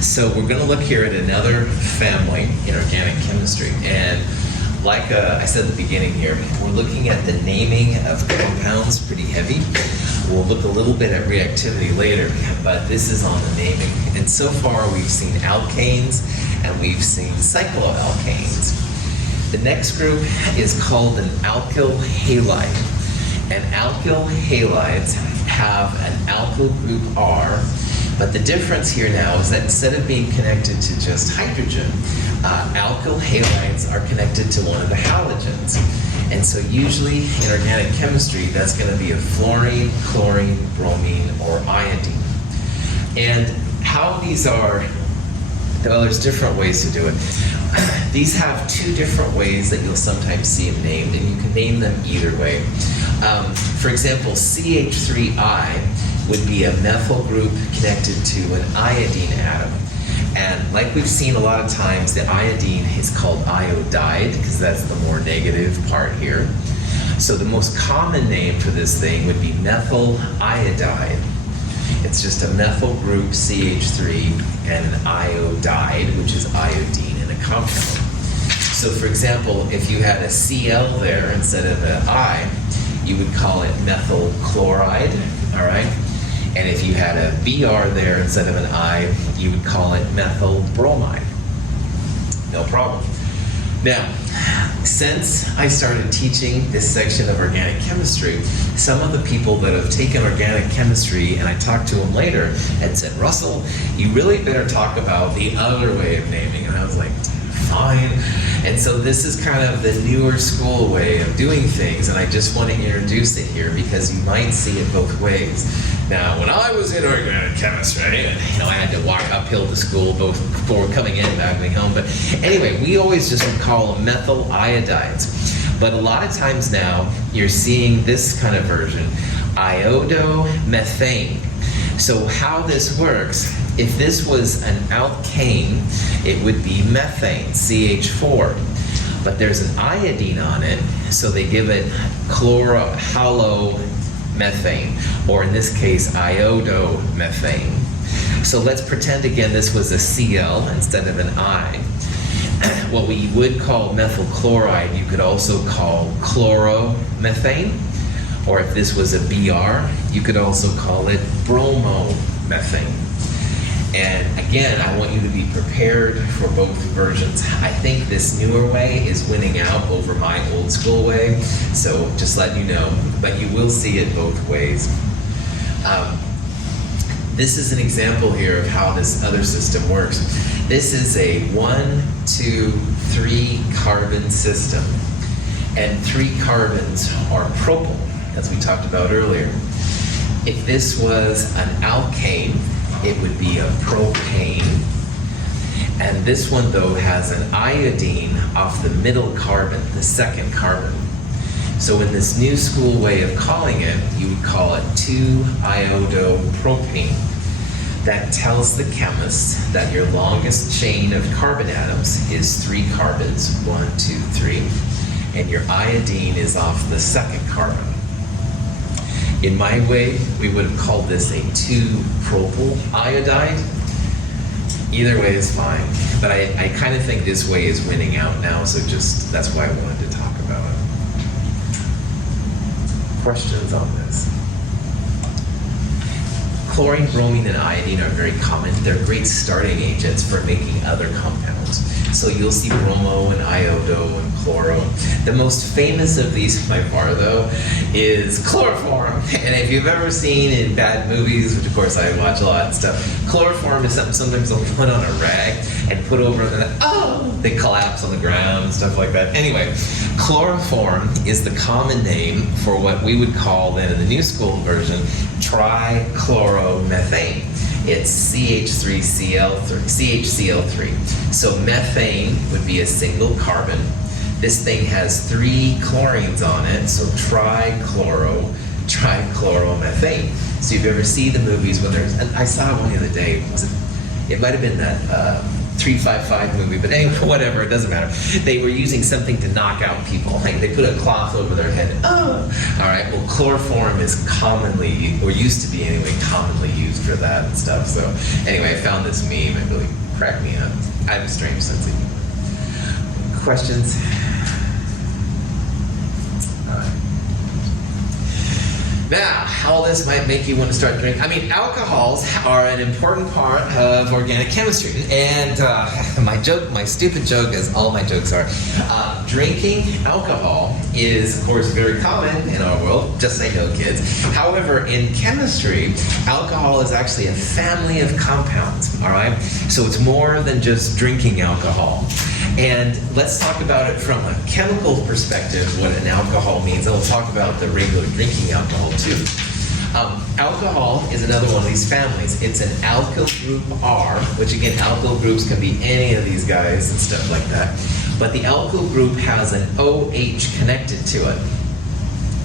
So we're going to look here at another family in organic chemistry. And like I said at the beginning here, we're looking at the naming of compounds, pretty heavy. We'll look a little bit at reactivity later, but this is on the naming. And so far we've seen alkanes and we've seen cycloalkanes. The next group is called an alkyl halide. And alkyl halides have an alkyl group R, but the difference here now is that instead of being connected to just hydrogen, alkyl halides are connected to one of the halogens. And so usually in organic chemistry, that's going to be a fluorine, chlorine, bromine, or iodine. And how these are, well, there's different ways to do it. These have two different ways that you'll sometimes see them named, and you can name them either way. For example, CH3I would be a methyl group connected to an iodine atom. And like we've seen a lot of times, the iodine is called iodide because that's the more negative part here. So the most common name for this thing would be methyl iodide. It's just a methyl group CH3 and an iodide, which is iodine in a compound. So for example, if you had a Cl there instead of an I, you would call it methyl chloride, all right? And if you had a Br there instead of an I, you would call it methyl bromide. No problem. Now, since I started teaching this section of organic chemistry, some of the people that have taken organic chemistry, and I talked to them later, and said, Russell, you really better talk about the other way of naming. And I was like, fine. And so this is kind of the newer school way of doing things, and I just want to introduce it here because you might see it both ways. Now, when I was in organic chemistry, and I had to walk uphill to school both before coming in and coming home, but anyway, we always just would call them methyl iodides. But a lot of times now, you're seeing this kind of version, iodomethane. So how this works, if this was an alkane, it would be methane, CH4. But there's an iodine on it, so they give it chlorohalomethane, or in this case, iodomethane. So let's pretend again this was a Cl instead of an I. What we would call methyl chloride, you could also call chloromethane. Or if this was a Br, you could also call it bromomethane. And again, I want you to be prepared for both versions. I think this newer way is winning out over my old school way, so just let you know, but you will see it both ways. This is an example here of how this other system works. This is a 1, 2, 3 carbon system, and 3 carbons are propyl, as we talked about earlier. If this was an alkane, it would be a propane. And this one, though, has an iodine off the middle carbon, the second carbon. So in this new school way of calling it, you would call it 2-iodopropane. That tells the chemist that your longest chain of carbon atoms is 3 carbons, 1, 2, 3, and your iodine is off the second carbon. In my way, we would have called this a 2-propyl iodide. Either way is fine, but I kind of think this way is winning out now, so just that's why I wanted to talk about it. Questions on this? Chlorine, bromine, and iodine are very common. They're great starting agents for making other compounds. So you'll see bromo and iodo and chloro. The most famous of these by far, though, is chloroform. And if you've ever seen in bad movies, which of course I watch a lot and stuff, chloroform is something sometimes they'll put on a rag and put over and then, they collapse on the ground and stuff like that. Anyway, chloroform is the common name for what we would call then in the new school version, trichloromethane. It's CHCl3. So methane would be a single carbon. This thing has 3 chlorines on it, so trichloromethane. So if you ever see the movies when there's, and I saw one the other day, it might have been that 355 movie, but anyway, whatever, it doesn't matter. They were using something to knock out people. Like they put a cloth over their head. Oh, all right. Well, chloroform is commonly, or used to be anyway, commonly used for that and stuff. So anyway, I found this meme. It really cracked me up. I have a strange sense of humor. Questions? All right. Now, all this might make you want to start drinking. I mean, alcohols are an important part of organic chemistry. And my stupid joke, as all my jokes are, drinking alcohol is, of course, very common in our world. Just say no, kids. However, in chemistry, alcohol is actually a family of compounds, all right? So it's more than just drinking alcohol. And let's talk about it from a chemical perspective, what an alcohol means. And we'll talk about the regular drinking alcohol too. Alcohol is another one of these families. It's an alkyl group R, which again, alkyl groups can be any of these guys and stuff like that. But the alkyl group has an OH connected to it.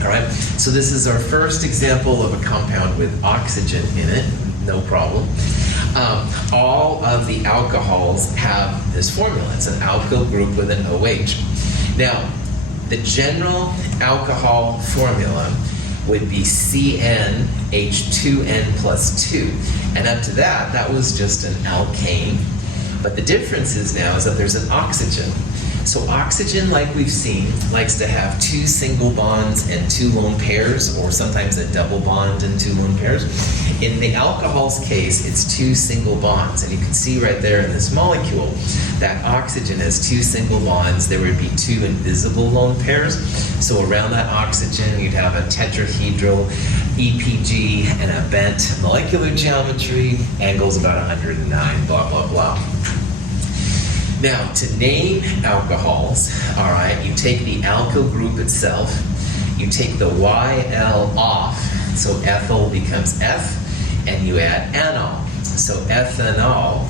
All right, so this is our first example of a compound with oxygen in it, no problem. All of the alcohols have this formula. It's an alkyl group with an OH. Now, the general alcohol formula would be CnH2n plus 2. And up to that, that was just an alkane. But the difference is now is that there's an oxygen. So oxygen, like we've seen, likes to have 2 single bonds and 2 lone pairs, or sometimes a double bond and 2 lone pairs. In the alcohol's case, it's 2 single bonds. And you can see right there in this molecule that oxygen has 2 single bonds. There would be 2 invisible lone pairs. So around that oxygen, you'd have a tetrahedral, EPG, and a bent molecular geometry. Angles about 109, blah, blah, blah. Now, to name alcohols, all right, you take the alkyl group itself, you take the YL off, so ethyl becomes F, and you add anol. So ethanol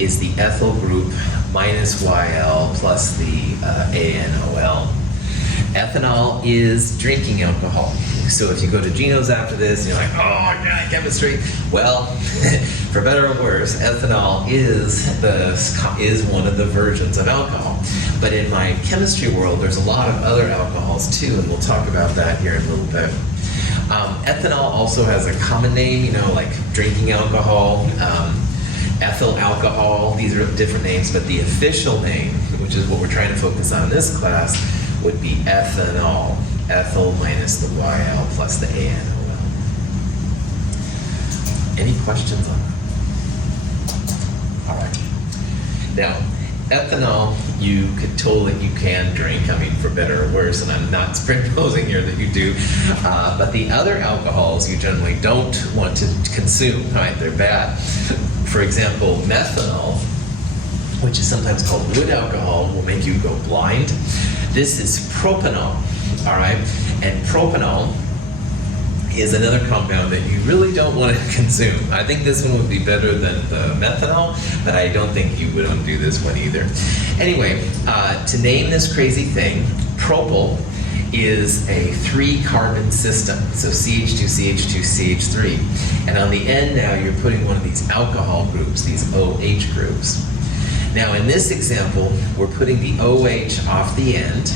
is the ethyl group minus YL plus the ANOL. Ethanol is drinking alcohol. So if you go to Geno's after this, and you're like, oh, organic chemistry. Well, for better or worse, ethanol is one of the versions of alcohol. But in my chemistry world, there's a lot of other alcohols too, and we'll talk about that here in a little bit. Ethanol also has a common name, like drinking alcohol, ethyl alcohol. These are different names, but the official name, which is what we're trying to focus on in this class, would be ethanol. Ethyl minus the YL plus the ANOL. Any questions on that? All right. Now, ethanol, you can drink, for better or worse, and I'm not proposing here that you do, but the other alcohols you generally don't want to consume, right? They're bad. For example, methanol, which is sometimes called wood alcohol, will make you go blind. This is propanol. All right, and propanol is another compound that you really don't want to consume. I think this one would be better than the methanol, but I don't think you would do this one either. Anyway, to name this crazy thing, propyl is a 3-carbon system, so CH2, CH2, CH3. And on the end now, you're putting one of these alcohol groups, these OH groups. Now in this example, we're putting the OH off the end.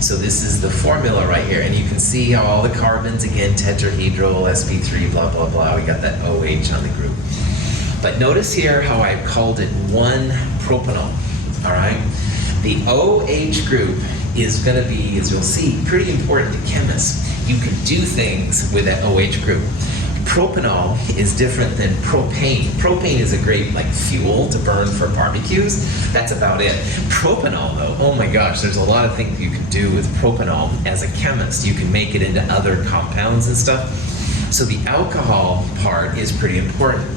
So this is the formula right here, and you can see how all the carbons, again, tetrahedral, sp3, blah, blah, blah, we got that OH on the group. But notice here how I called it 1-propanol, all right? The OH group is going to be, as you'll see, pretty important to chemists. You can do things with that OH group. Propanol is different than propane. Propane is a great fuel to burn for barbecues. That's about it. Propanol though, oh my gosh, there's a lot of things you can do with propanol as a chemist. You can make it into other compounds and stuff. So the alcohol part is pretty important.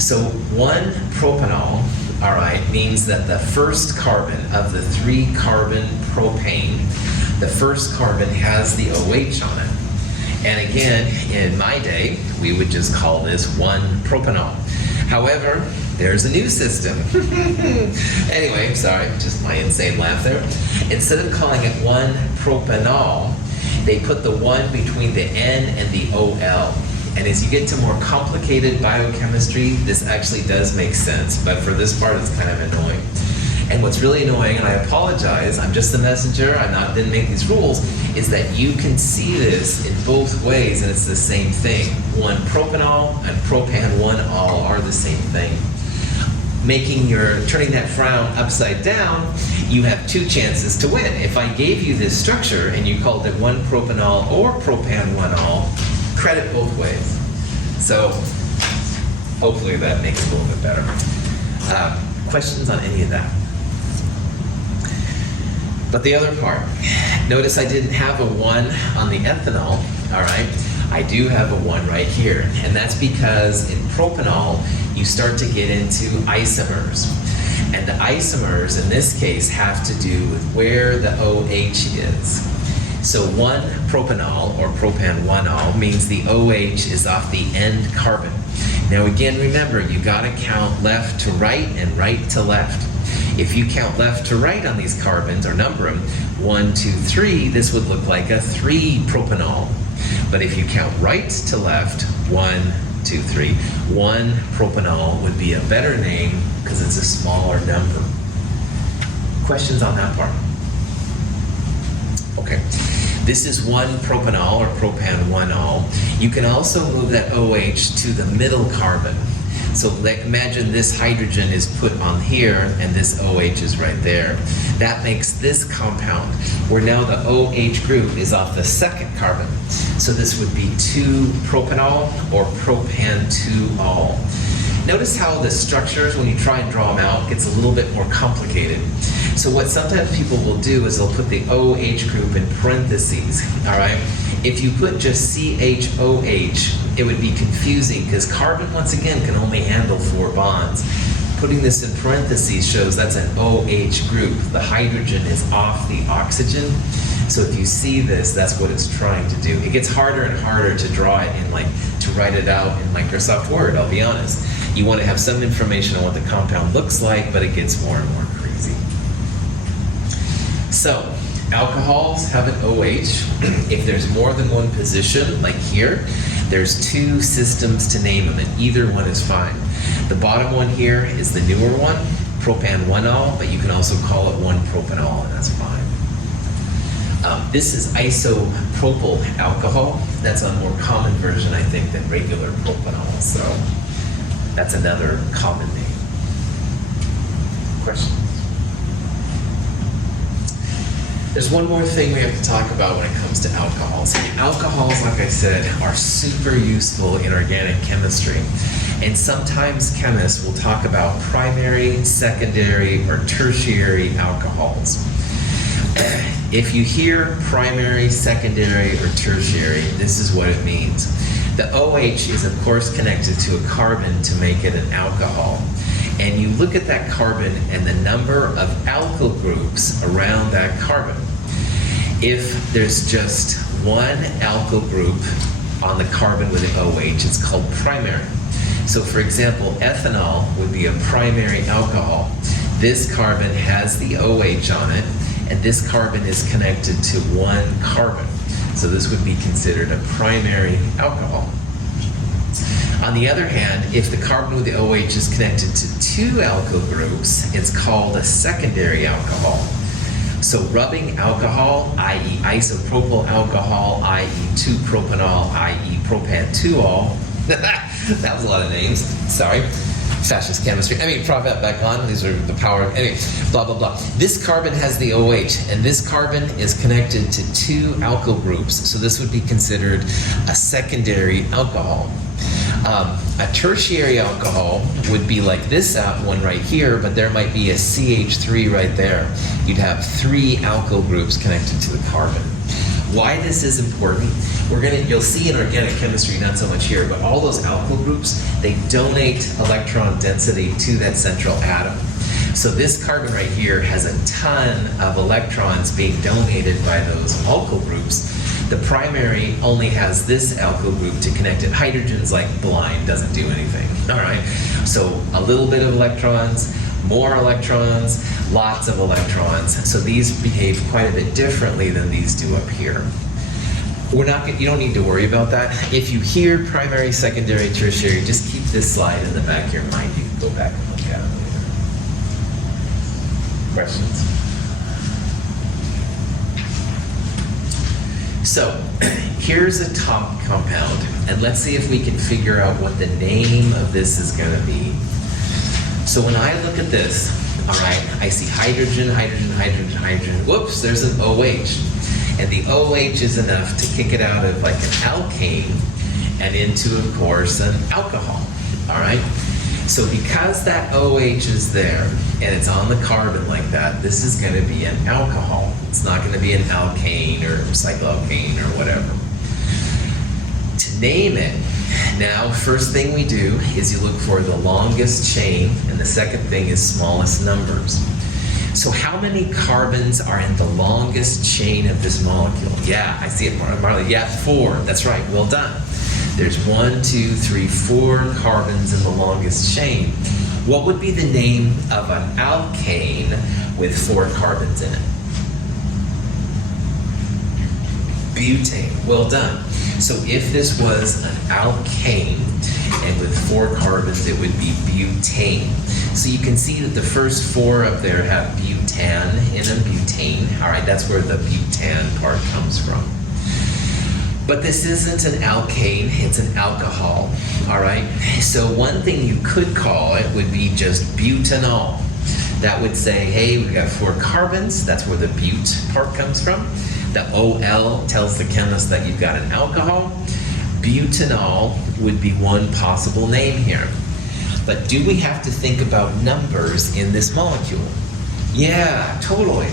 So 1-propanol, all right, means that the first carbon of the 3-carbon propane, the first carbon has the OH on it. And again, in my day, we would just call this 1-propanol. However, there's a new system. Anyway, sorry, just my insane laugh there. Instead of calling it 1-propanol, they put the 1 between the N and the OL. And as you get to more complicated biochemistry, this actually does make sense, but for this part, it's kind of annoying. And what's really annoying, and I apologize, I'm just the messenger, didn't make these rules, is that you can see this in both ways, and it's the same thing. 1-propanol and propan-1-ol are the same thing. Turning that frown upside down, you have two chances to win. If I gave you this structure and you called it 1-propanol or propan-1-ol, credit both ways. So hopefully that makes it a little bit better. Questions on any of that? But the other part, notice I didn't have a 1 on the ethanol, all right? I do have a 1 right here, and that's because in propanol, you start to get into isomers. And the isomers, in this case, have to do with where the OH is. So 1-propanol, or propan-1-ol, means the OH is off the end carbon. Now again, remember, you gotta count left to right and right to left. If you count left to right on these carbons, or number them, 1, 2, 3, this would look like a 3-propanol. But if you count right to left, 1, 2, 3, 1-propanol would be a better name because it's a smaller number. Questions on that part? Okay. This is 1-propanol or propan-1-ol. You can also move that OH to the middle carbon. So imagine this hydrogen is put on here and this OH is right there. That makes this compound where now the OH group is off the second carbon. So this would be 2-propanol or propan-2-ol. Notice how the structures, when you try and draw them out, gets a little bit more complicated. So what sometimes people will do is they'll put the OH group in parentheses, all right? If you put just CHOH, it would be confusing because carbon, once again, can only handle 4 bonds. Putting this in parentheses shows that's an OH group. The hydrogen is off the oxygen. So if you see this, that's what it's trying to do. It gets harder and harder to draw it in, to write it out in Microsoft Word, I'll be honest. You want to have some information on what the compound looks like, but it gets more and more crazy. So, alcohols have an OH. If there's more than one position, like here, there's 2 systems to name them, and either one is fine. The bottom one here is the newer one, propan-1-ol, but you can also call it 1-propanol, and that's fine. This is isopropyl alcohol. That's a more common version, I think, than regular propanol, so that's another common name. Questions? There's one more thing we have to talk about when it comes to alcohols. Alcohols, like I said, are super useful in organic chemistry. And sometimes chemists will talk about primary, secondary, or tertiary alcohols. If you hear primary, secondary, or tertiary, this is what it means. The OH is, of course, connected to a carbon to make it an alcohol. And you look at that carbon and the number of alkyl groups around that carbon. If there's just one alkyl group on the carbon with an OH, it's called primary. So for example, ethanol would be a primary alcohol. This carbon has the OH on it, and this carbon is connected to one carbon. So this would be considered a primary alcohol. On the other hand, if the carbon with the OH is connected to two alkyl groups, it's called a secondary alcohol. So rubbing alcohol, i.e. isopropyl alcohol, i.e. 2-propanol, i.e. propan-2-ol, that was a lot of names, sorry. Fascist chemistry. Propat back on. These are the power. Blah, blah, blah. This carbon has the OH, and this carbon is connected to two alkyl groups. So this would be considered a secondary alcohol. A tertiary alcohol would be like this one right here, but there might be a CH3 right there. You'd have three alkyl groups connected to the carbon. Why this is important, you'll see in organic chemistry, not so much here, but all those alkyl groups, they donate electron density to that central atom. So this carbon right here has a ton of electrons being donated by those alkyl groups. The primary only has this alkyl group to connect it. Hydrogen's like blind, doesn't do anything. All right, so a little bit of electrons, more electrons, lots of electrons. So these behave quite a bit differently than these do up here. You don't need to worry about that. If you hear primary, secondary, tertiary, just keep this slide in the back of your mind. You can go back and look at it later. Questions? So, here's a top compound, and let's see if we can figure out what the name of this is going to be. So when I look at this, all right, I see hydrogen, hydrogen, hydrogen, hydrogen. Whoops, there's an OH. And the OH is enough to kick it out of like an alkane and into, of course, an alcohol, all right? So because that OH is there and it's on the carbon like that, this is going to be an alcohol. It's not going to be an alkane or cycloalkane or whatever. To name it, now first thing we do is you look for the longest chain, and the second thing is smallest numbers. So how many carbons are in the longest chain of this molecule? Yeah, I see it, Marley. Yeah, 4. That's right. Well done. There's 1, 2, 3, 4 carbons in the longest chain. What would be the name of an alkane with 4 carbons in it? Butane. Well done. So if this was an alkane and with 4 carbons, it would be butane. So you can see that the first 4 up there have butan in them, butane. All right, that's where the butan part comes from. But this isn't an alkane, it's an alcohol, all right? So one thing you could call it would be just butanol. That would say, hey, we've got 4 carbons, that's where the but part comes from. The OL tells the chemist that you've got an alcohol. Butanol would be one possible name here. But do we have to think about numbers in this molecule? Yeah, totally.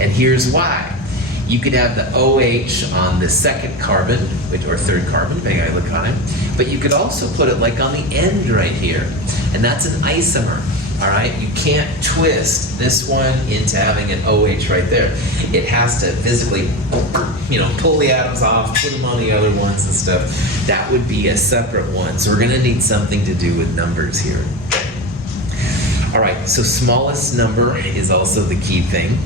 And here's why. You could have the OH on the second carbon, or third carbon, depending on how you look on it. But you could also put it like on the end right here. And that's an isomer, all right? You can't twist this one into having an OH right there. It has to physically, pull the atoms off, put them on the other ones and stuff. That would be a separate one. So we're gonna need something to do with numbers here. All right, so smallest number is also the key thing.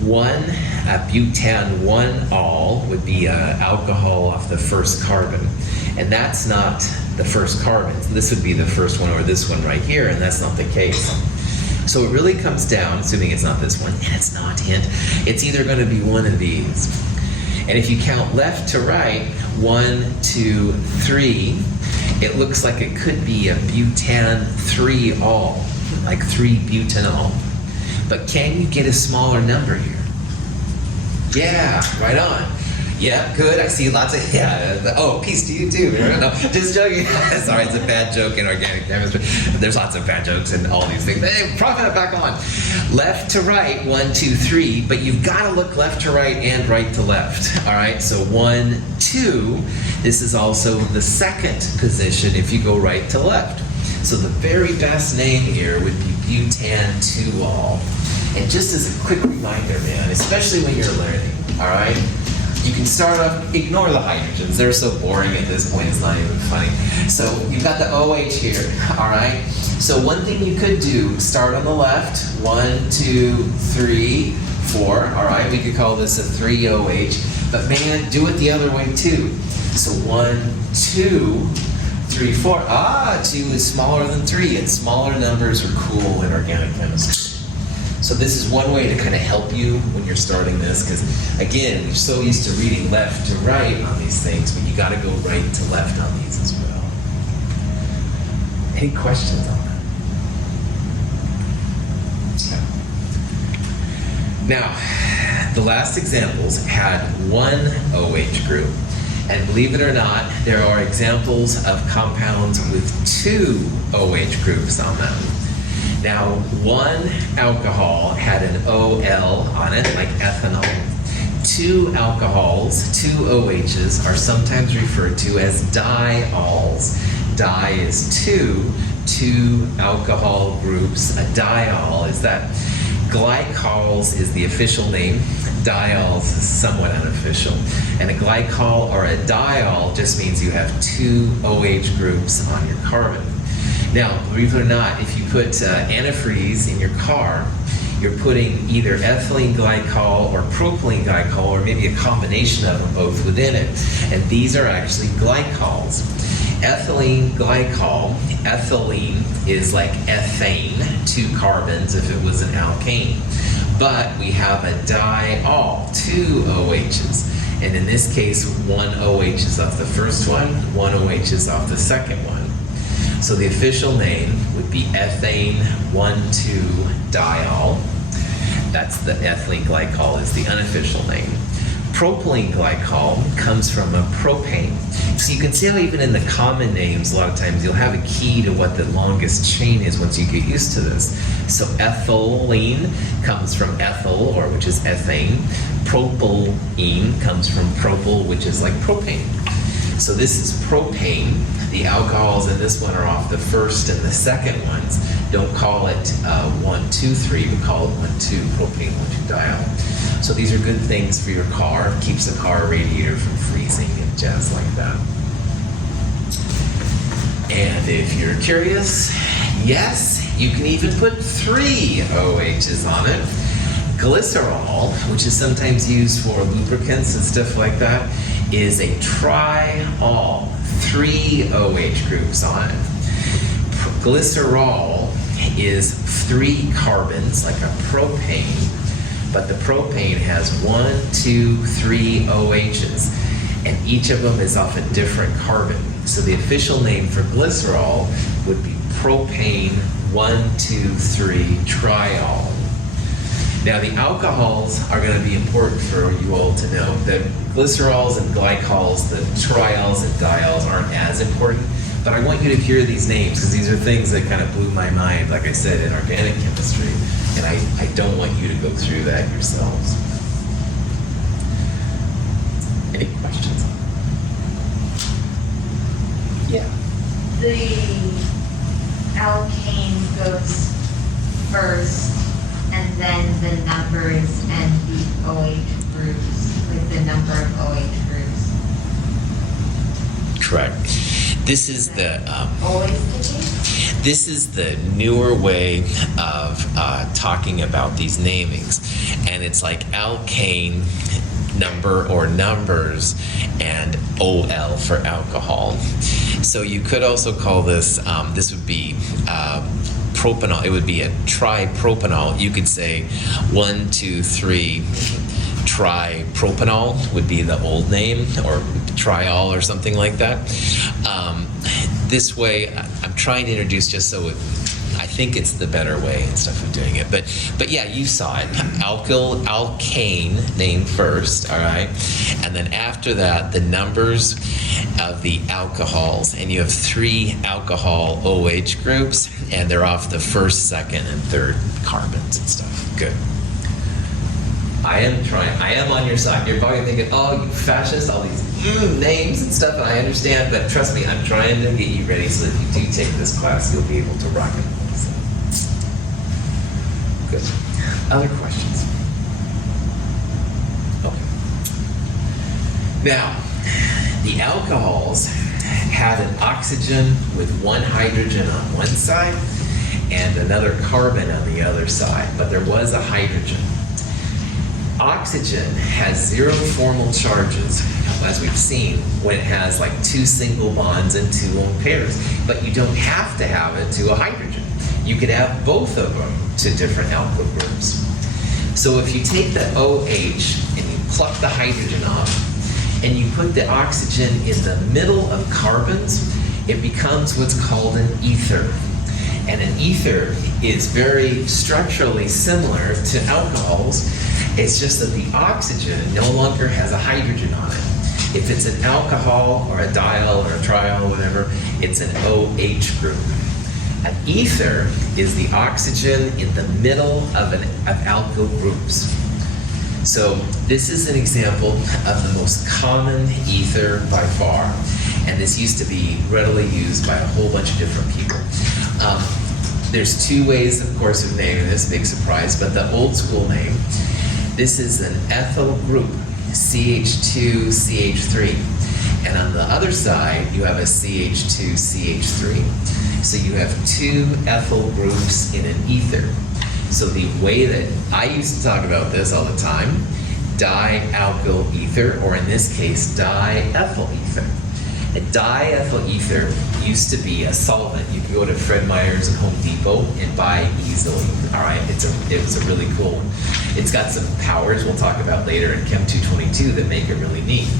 Butan 1-ol would be alcohol off the first carbon. And that's not the first carbon. This would be the first one or this one right here, and that's not the case. So it really comes down, assuming it's not this one, and it's not, hint, it's either going to be one of these. And if you count left to right, 1, 2, 3, it looks like it could be a butan 3-ol, like 3 butanol. But can you get a smaller number here? Yeah, right on. Yeah, good. I see lots of, oh, peace to you too. No, just joking. Sorry, it's a bad joke in organic chemistry. There's lots of bad jokes in all these things. Hey, profit it back on. Left to right, 1, 2, 3, but you've got to look left to right and right to left. All right, so 1, 2, this is also the second position if you go right to left. So the very best name here would be butan 2-ol. And just as a quick reminder, man, especially when you're learning, all right? You can start off, ignore the hydrogens. They're so boring at this point, it's not even funny. So you've got the OH here, all right? So one thing you could do, start on the left, 1, 2, 3, 4, all right? We could call this a 3OH, but man, do it the other way too. So 1, 2, 3, 4. 2 is smaller than 3, and smaller numbers are cool in organic chemistry. So this is one way to kind of help you when you're starting this, because again, you're so used to reading left to right on these things, but you got to go right to left on these as well. Any questions on that? Now, the last examples had one OH group. And believe it or not, there are examples of compounds with 2 OH groups on them. Now, one alcohol had an OL on it, like ethanol. 2 alcohols, 2 OHs, are sometimes referred to as diols. Di is 2 alcohol groups. A diol is that. Glycols is the official name. Diols is somewhat unofficial. And a glycol or a diol just means you have 2 OH groups on your carbon. Now, believe it or not, if you put antifreeze in your car, you're putting either ethylene glycol or propylene glycol, or maybe a combination of them both within it. And these are actually glycols. Ethylene glycol, ethylene is like ethane, 2 carbons if it was an alkane. But we have a diol, 2 OHs. And in this case, 1 OH is off the first one, 1 OH is off the second one. So the official name would be ethane 1,2-diol. That's the ethylene glycol is the unofficial name. Propylene glycol comes from a propane. So you can see how even in the common names, a lot of times you'll have a key to what the longest chain is once you get used to this. So ethylene comes from ethyl, or which is ethane. Propylene comes from propyl, which is like propane. So this is propane. The alcohols in this one are off the first and the second ones. Don't call it 1,2,3, we call it 1,2 propane 1,2-diol. So these are good things for your car. Keeps the car radiator from freezing and jazz like that. And if you're curious, yes, you can even put 3 OHs on it. Glycerol, which is sometimes used for lubricants and stuff like that, is a triol, 3 OH groups on it. Glycerol is 3 carbons, like a propane, but the propane has 1, 2, 3 OHs, and each of them is off a different carbon. So the official name for glycerol would be propane 1,2,3-triol. Now the alcohols are going to be important for you all to know. The glycerols and glycols, the triols and diols aren't as important, but I want you to hear these names because these are things that kind of blew my mind, like I said, in organic chemistry, and I don't want you to go through that yourselves. Any questions? Yeah. The alkane goes first, and then the numbers and the OH groups, like the number of OH groups. Correct. This is the Always the case? this is the newer way of talking about these namings, and it's like alkane number or numbers and OL for alcohol. So you could also call this this would be propanol. It would be a tripropanol. You could say 1, 2, 3 tripropanol would be the old name, or triol or something like that. This way, I'm trying to introduce just so I think it's the better way and stuff of doing it. But yeah, you saw it. Alkane name first, all right? And then after that, the numbers of the alcohols. And you have 3 alcohol OH groups, and they're off the first, second, and third carbons and stuff. Good. I am on your side. You're probably thinking, oh, you fascist, all these names and stuff, and I understand, but trust me, I'm trying to get you ready so that if you do take this class, you'll be able to rock it. So. Good. Other questions? Okay. Now, the alcohols had an oxygen with 1 hydrogen on one side and another carbon on the other side, but there was a hydrogen. Oxygen has 0 formal charges, as we've seen, when it has like 2 single bonds and 2 lone pairs. But you don't have to have it to a hydrogen. You can have both of them to different alkyl groups. So if you take the OH and you pluck the hydrogen off, and you put the oxygen in the middle of carbons, it becomes what's called an ether. And an ether is very structurally similar to alcohols. It's just that the oxygen no longer has a hydrogen on it. If it's an alcohol or a diol or a triol or whatever, it's an OH group. An ether is the oxygen in the middle of alkyl groups. So this is an example of the most common ether by far. And this used to be readily used by a whole bunch of different people. There's 2 ways, of course, of naming this, big surprise, but the old school name, this is an ethyl group, CH2CH3. And on the other side, you have a CH2CH3. So you have 2 ethyl groups in an ether. So So the way that I used to talk about this all the time, dialkyl ether, or in this case, diethyl ether. A diethyl ether used to be a solvent. You could go to Fred Meyer's and Home Depot and buy easily. All right, it was a really cool one. It's got some powers we'll talk about later in Chem 222 that make it really neat.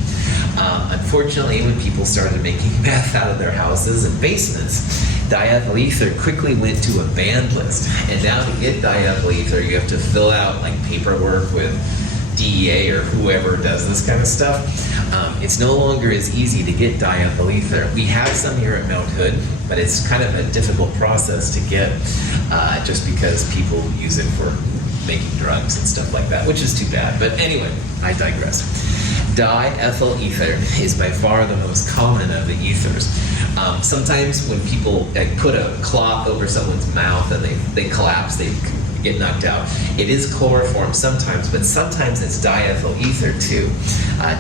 Unfortunately, when people started making meth out of their houses and basements, diethyl ether quickly went to a banned list. And now to get diethyl ether, you have to fill out like paperwork with DEA or whoever does this kind of stuff. It's no longer as easy to get diethyl ether. We have some here at Mount Hood, but it's kind of a difficult process to get just because people use it for making drugs and stuff like that, which is too bad. But anyway, I digress. Diethyl ether is by far the most common of the ethers. Sometimes when people put a cloth over someone's mouth and they collapse, they get knocked out. It is chloroform sometimes, but sometimes it's diethyl ether too.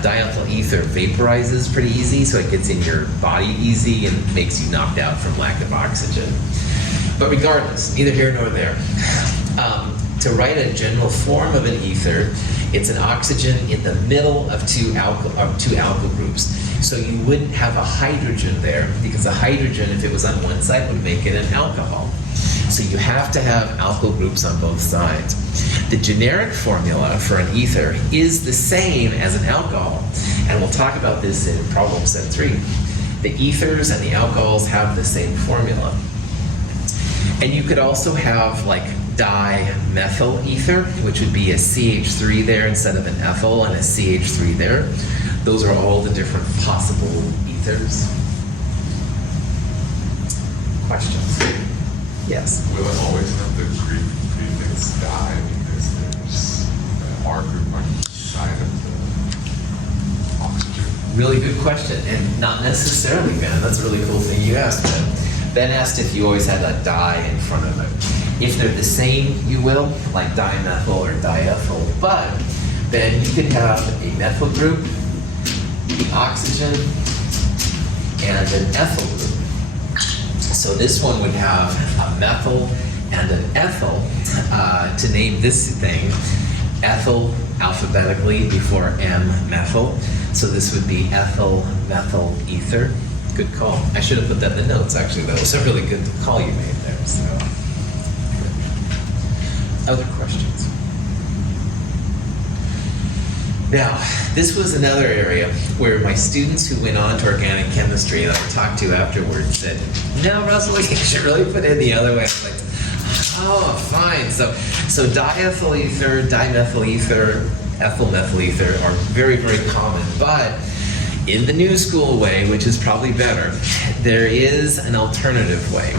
Diethyl ether vaporizes pretty easy, so it gets in your body easy and makes you knocked out from lack of oxygen. But regardless, neither here nor there. To write a general form of an ether, it's an oxygen in the middle of two alkyl groups. So you wouldn't have a hydrogen there, because a hydrogen, if it was on one side, would make it an alcohol. So you have to have alkyl groups on both sides. The generic formula for an ether is the same as an alcohol, and we'll talk about this in problem set 3. The ethers and the alcohols have the same formula. And you could also have like dimethyl ether, which would be a CH3 there instead of an ethyl, and a CH3 there. Those are all the different possible ethers. Questions? Yes? Will it always have the Greek prefix di because there's an R group on each side of the oxygen? Really good question, and not necessarily, Ben. That's a really cool thing you asked, Ben. Ben asked if you always had a di in front of it. If they're the same, you will, like dimethyl or diethyl. But then you could have a methyl group, the oxygen, and an ethyl group. So this one would have a methyl and an ethyl. To name this thing, ethyl alphabetically before M-methyl. So this would be ethyl methyl ether. Good call. I should have put that in the notes, actually. That was a really good call you made there. So, other questions? Now, this was another area where my students who went on to organic chemistry that I talked to afterwards said, "No, Russell, you should really put it the other way." I'm like, oh, fine. So diethyl ether, dimethyl ether, ethyl methyl ether are very, very common, but in the new school way, which is probably better, there is an alternative way.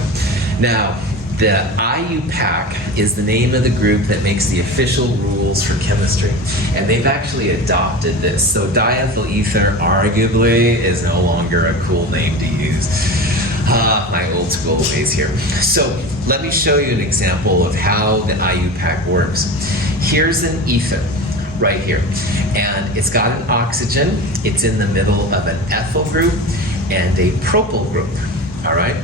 Now, the IUPAC is the name of the group that makes the official rules for chemistry, and they've actually adopted this. So diethyl ether arguably is no longer a cool name to use. My old school ways here. So let me show you an example of how the IUPAC works. Here's an ether right here, and it's got an oxygen. It's in the middle of an ethyl group and a propyl group. All right.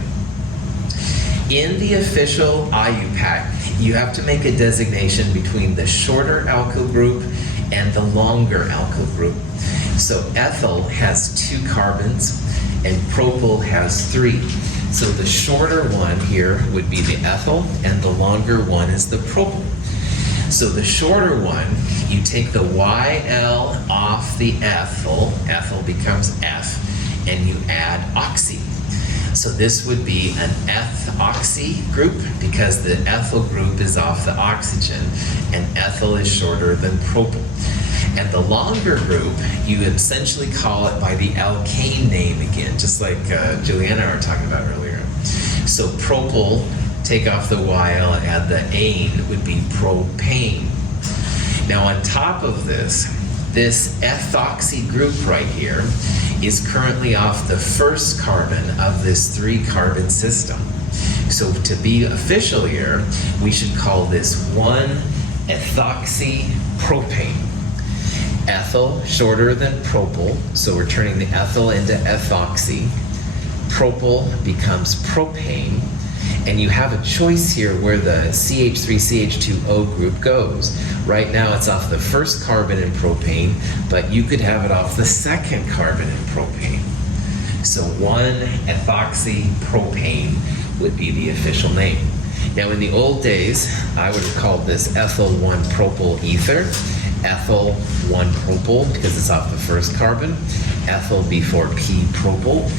In the official IUPAC, you have to make a designation between the shorter alkyl group and the longer alkyl group. So ethyl has 2 carbons and propyl has 3. So the shorter one here would be the ethyl, and the longer one is the propyl. So the shorter one, you take the YL off the ethyl becomes F, and you add oxy. So this would be an ethoxy group because the ethyl group is off the oxygen, and ethyl is shorter than propyl. And the longer group, you essentially call it by the alkane name again, just like Juliana and I were talking about earlier. So propyl, take off the YL and add the ane, would be propane. Now on top of this ethoxy group right here is currently off the first carbon of this 3-carbon system. So to be official here, we should call this 1-ethoxy propane. Ethyl shorter than propyl, so we're turning the ethyl into ethoxy. Propyl becomes propane, And you have a choice here where the CH3CH2O group goes. Right now it's off the first carbon in propane, but you could have it off the second carbon in propane. So 1-ethoxypropane would be the official name. Now in the old days, I would have called this ethyl 1-propyl ether, ethyl 1-propyl because it's off the first carbon, ethyl before P-propyl.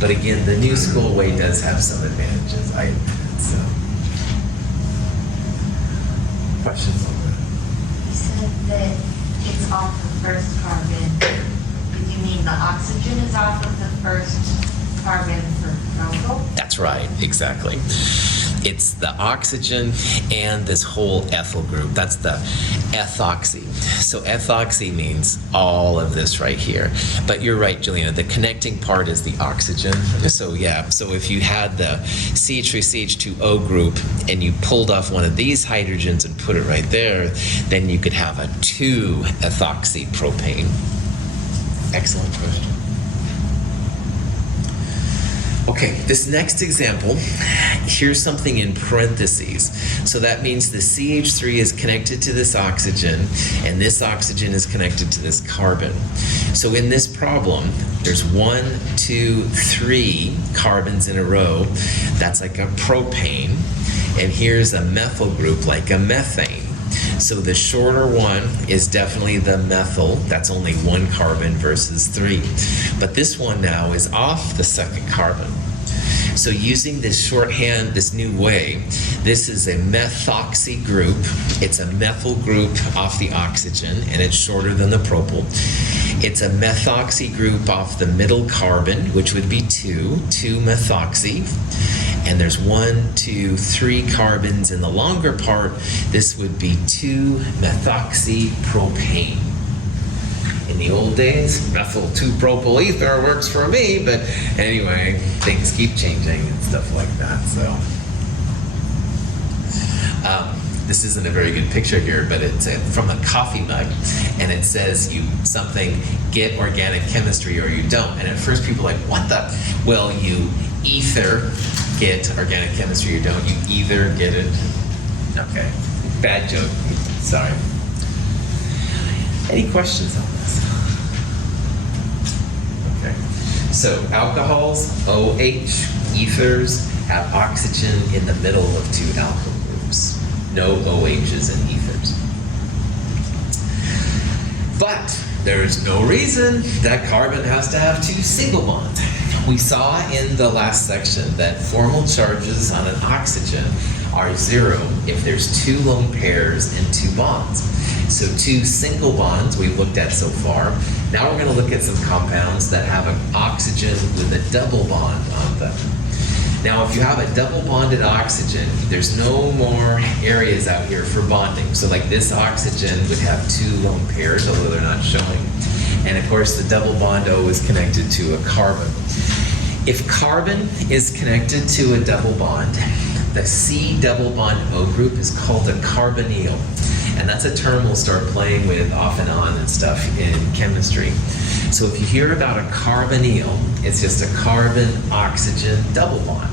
But again, the new school way does have some advantages. So. Questions on that? You said that it's off the first carbon. Do you mean the oxygen is off of the first carbon for propyl? That's right, exactly. It's the oxygen and this whole ethyl group. That's the ethoxy. So ethoxy means all of this right here. But you're right, Juliana, the connecting part is the oxygen. So yeah, so if you had the CH3CH2O group and you pulled off one of these hydrogens and put it right there, then you could have a 2-ethoxypropane. Excellent question. Okay, this next example, here's something in parentheses. So that means the CH3 is connected to this oxygen, and this oxygen is connected to this carbon. So in this problem, there's 1, 2, 3 carbons in a row. That's like a propane. And here's a methyl group like a methane. So the shorter one is definitely the methyl. That's only 1 carbon versus 3. But this one now is off the second carbon. So using this shorthand, this new way, this is a methoxy group. It's a methyl group off the oxygen, and it's shorter than the propyl. It's a methoxy group off the middle carbon, which would be 2-methoxy. And there's 1, 2, 3 carbons in the longer part. This would be 2-methoxypropane. In the old days, methyl 2-propyl ether works for me, but anyway, things keep changing and stuff like that. So this isn't a very good picture here, but it's from a coffee mug, and it says something, get organic chemistry or you don't. And at first people are like, what the? Well, you either get organic chemistry or you don't. You either get it. Okay, bad joke. Sorry. Any questions on this? Okay. So alcohols, OH, ethers, have oxygen in the middle of 2 alkyl groups. No OHs in ethers. But there's no reason that carbon has to have 2 single bonds. We saw in the last section that formal charges on an oxygen are 0 if there's 2 lone pairs and 2 bonds. So 2 single bonds we've looked at so far. Now we're going to look at some compounds that have an oxygen with a double bond on them. Now if you have a double bonded oxygen, there's no more areas out here for bonding. So like this oxygen would have 2 lone pairs, although they're not showing. And of course the double bond O is connected to a carbon. If carbon is connected to a double bond, the C double bond O group is called a carbonyl. And that's a term we'll start playing with off and on and stuff in chemistry. So if you hear about a carbonyl, it's just a carbon-oxygen double bond.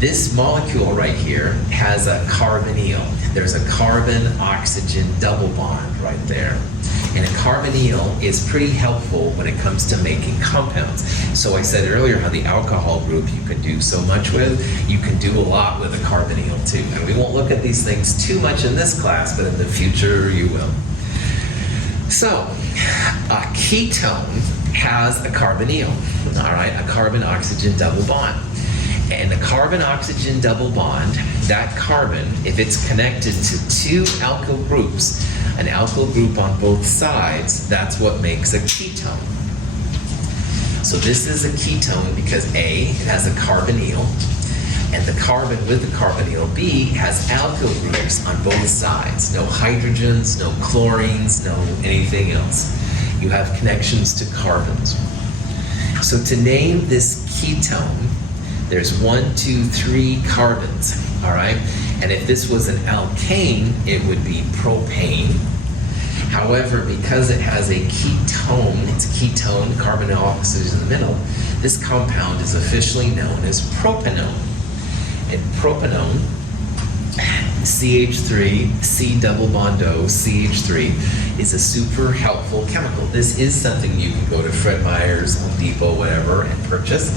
This molecule right here has a carbonyl. There's a carbon-oxygen double bond right there. And a carbonyl is pretty helpful when it comes to making compounds. So I said earlier how the alcohol group you can do so much with, you can do a lot with a carbonyl too. And we won't look at these things too much in this class, but in the future you will. So a ketone has a carbonyl, all right, a carbon-oxygen double bond. And the carbon-oxygen double bond, that carbon, if it's connected to 2 alkyl groups, an alkyl group on both sides, that's what makes a ketone. So this is a ketone because A, it has a carbonyl, and the carbon with the carbonyl B has alkyl groups on both sides. No hydrogens, no chlorines, no anything else. You have connections to carbons. So to name this ketone, there's 1, 2, 3 carbons, all right? And if this was an alkane, it would be propane. However, because it has a ketone, it's ketone, carbonyl oxygen in the middle, this compound is officially known as propanone. And propanone, CH3, C double bond O, CH3, is a super helpful chemical. This is something you can go to Fred Meyer's, Home Depot, whatever, and purchase.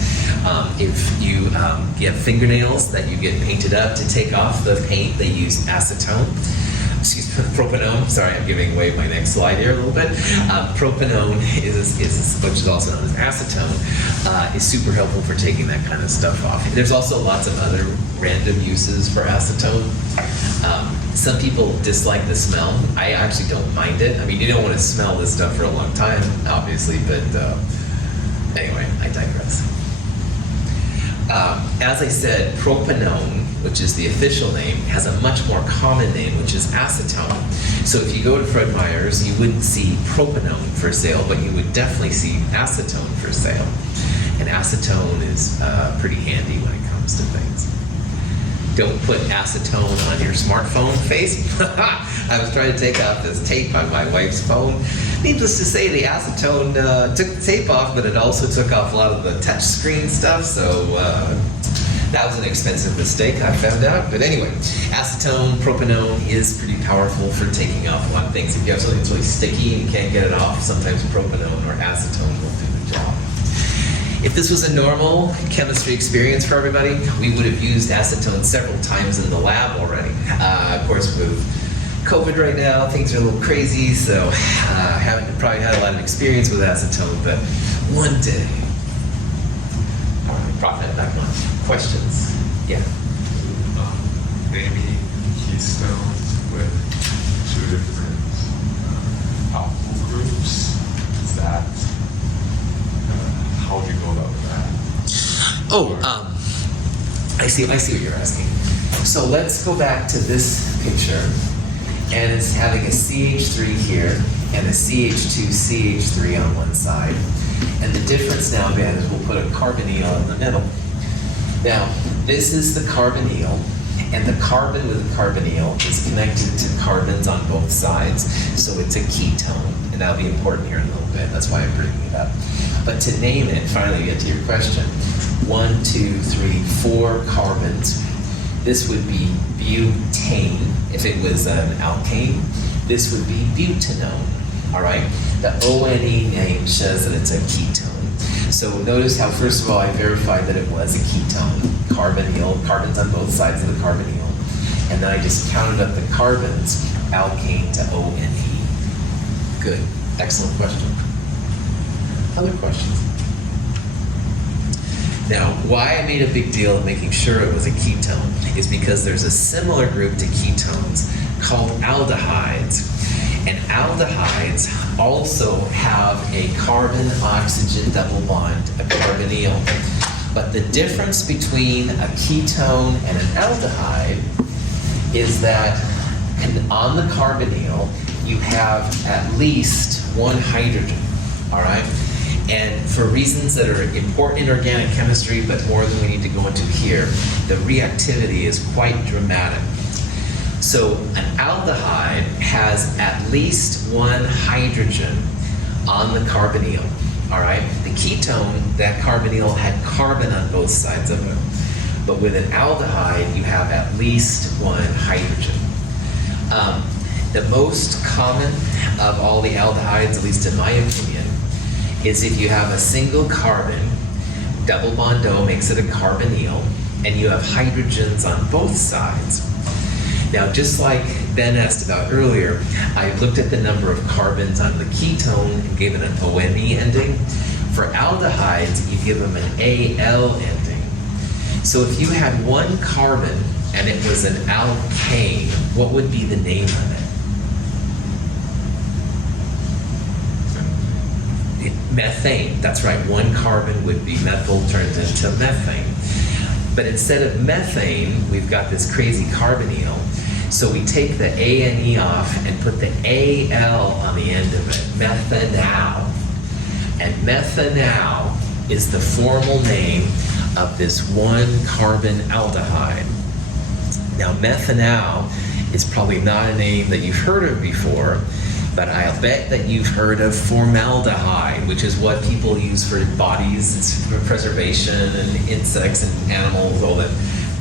If you have fingernails that you get painted up to take off the paint, they use acetone. Propanone. Sorry, I'm giving away my next slide here a little bit. Propanone which is also known as acetone, is super helpful for taking that kind of stuff off. There's also lots of other random uses for acetone. Some people dislike the smell. I actually don't mind it. I mean, you don't want to smell this stuff for a long time, obviously, but anyway, I digress. As I said, propanone, which is the official name, has a much more common name, which is acetone. So if you go to Fred Meyer's, you wouldn't see propanone for sale, but you would definitely see acetone for sale. And acetone is pretty handy when it comes to things. Don't put acetone on your smartphone face. I was trying to take off this tape on my wife's phone. Needless to say, the acetone took the tape off, but it also took off a lot of the touch screen stuff, so that was an expensive mistake, I found out. But anyway, acetone, propanone is pretty powerful for taking off a lot of things. If you have something that's really sticky and you can't get it off, sometimes propanone or acetone will do the job. If this was a normal chemistry experience for everybody, we would have used acetone several times in the lab already. Of course, with COVID right now, things are a little crazy, so I haven't probably had a lot of experience with acetone, but one day, Profit back on. Questions? Yeah. Maybe keystones with two different alkyl groups. Is that, how do you go about that? I see what you're asking. So let's go back to this picture, and it's having a CH3 here and a CH2CH3 on one side. And the difference now, Ben, is we'll put a carbonyl in the middle. Now, this is the carbonyl, and the carbon with the carbonyl is connected to carbons on both sides, so it's a ketone, and that'll be important here in a little bit. That's why I'm bringing it up. But to name it, finally get to your question, 1, 2, 3, 4 carbons. This would be butane. If it was an alkane, this would be butanone. All right? The ONE name says that it's a ketone. So notice how, first of all, I verified that it was a ketone. Carbonyl, carbons on both sides of the carbonyl. And then I just counted up the carbons, alkane to ONE. Good. Excellent question. Other questions? Now, why I made a big deal of making sure it was a ketone is because there's a similar group to ketones called aldehydes. And aldehydes also have a carbon-oxygen double bond, a carbonyl. But the difference between a ketone and an aldehyde is that on the carbonyl, you have at least one hydrogen, all right? And for reasons that are important in organic chemistry, but more than we need to go into here, the reactivity is quite dramatic. So an aldehyde has at least one hydrogen on the carbonyl, all right? The ketone, that carbonyl had carbon on both sides of it. But with an aldehyde, you have at least one hydrogen. The most common of all the aldehydes, at least in my opinion, is if you have a single carbon, double bond O makes it a carbonyl, and you have hydrogens on both sides. Now, just like Ben asked about earlier, I looked at the number of carbons on the ketone and gave it an ONE ending. For aldehydes, you give them an AL ending. So if you had one carbon and it was an alkane, what would be the name of it? Methane. That's right. One carbon would be methyl turned into methane. But instead of methane, we've got this crazy carbonyl. So we take the A and E off and put the AL on the end of it, methanol. And methanol is the formal name of this one carbon aldehyde. Now methanol is probably not a name that you've heard of before, but I'll bet that you've heard of formaldehyde, which is what people use for bodies. It's for preservation and insects and animals, all that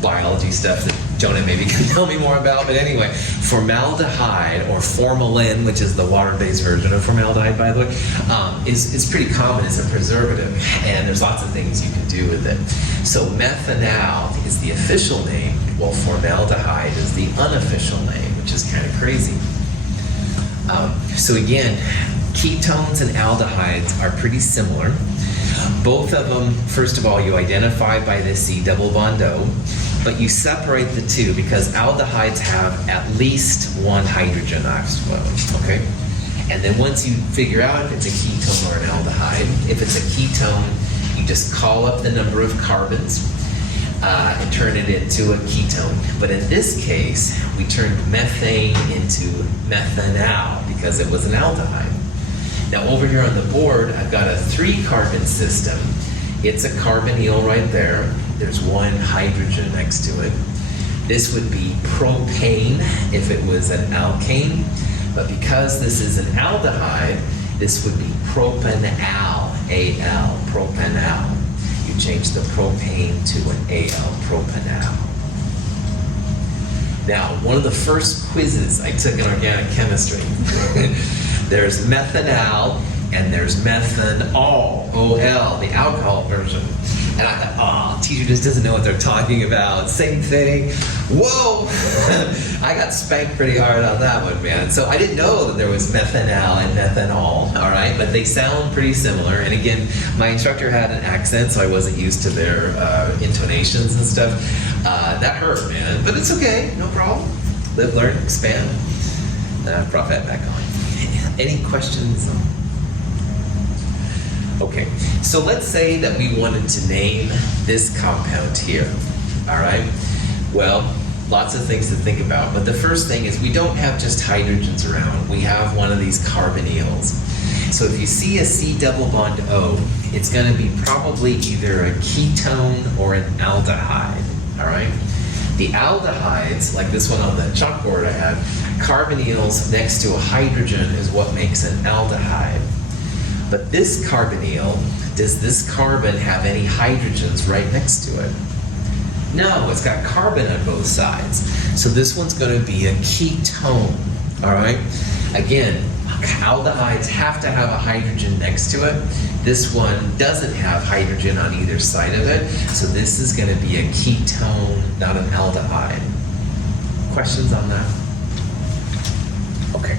biology stuff that Jonah maybe can tell me more about. But anyway, formaldehyde or formalin, which is the water-based version of formaldehyde, by the way, is pretty common as a preservative, and there's lots of things you can do with it. So methanol is the official name, while formaldehyde is the unofficial name, which is kind of crazy. So again, ketones and aldehydes are pretty similar. Both of them, first of all, you identify by the C double bond O, but you separate the two because aldehydes have at least one hydrogen oxygen, okay? And then once you figure out if it's a ketone or an aldehyde, if it's a ketone, you just call up the number of carbons and turn it into a ketone. But in this case, we turned methane into methanol because it was an aldehyde. Now over here on the board, I've got a 3-carbon system. It's a carbonyl right there. There's one hydrogen next to it. This would be propane if it was an alkane, but because this is an aldehyde, this would be propanol, A-L, propanol. You change the propane to an A-L, propanol. Now, one of the first quizzes I took in organic chemistry, there's methanol and there's methanol, O-L, the alcohol version. And I thought, oh, teacher just doesn't know what they're talking about. Same thing. Whoa! I got spanked pretty hard on that one, man. So I didn't know that there was methanol and methanol, all right? But they sound pretty similar. And again, my instructor had an accent, so I wasn't used to their intonations and stuff. That hurt, man. But it's okay, no problem. Live, learn, expand. Brought that back on. Any questions? Okay, so let's say that we wanted to name this compound here, all right? Well, lots of things to think about, but the first thing is we don't have just hydrogens around. We have one of these carbonyls. So if you see a C double bond O, it's gonna be probably either a ketone or an aldehyde, all right? The aldehydes, like this one on the chalkboard I had, carbonyls next to a hydrogen is what makes an aldehyde. But this carbonyl, does this carbon have any hydrogens right next to it? No, it's got carbon on both sides. So this one's going to be a ketone, all right? Again, aldehydes have to have a hydrogen next to it. This one doesn't have hydrogen on either side of it. So this is going to be a ketone, not an aldehyde. Questions on that? Okay.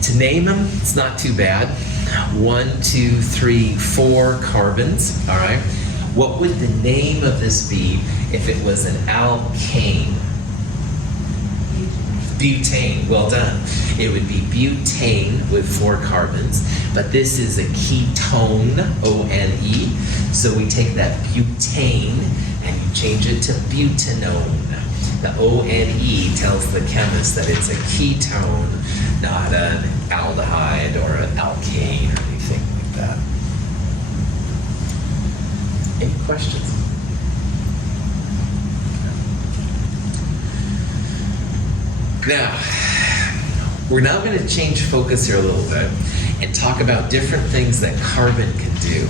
To name them, it's not too bad. 1, 2, 3, 4 carbons, all right? What would the name of this be if it was an alkane? Butane, well done. It would be butane with 4 carbons, but this is a ketone, O-N-E, so we take that butane and you change it to butanone. The O-N-E tells the chemist that it's a ketone, not an aldehyde or an alkane or anything like that. Any questions? Now, we're now going to change focus here a little bit and talk about different things that carbon can do.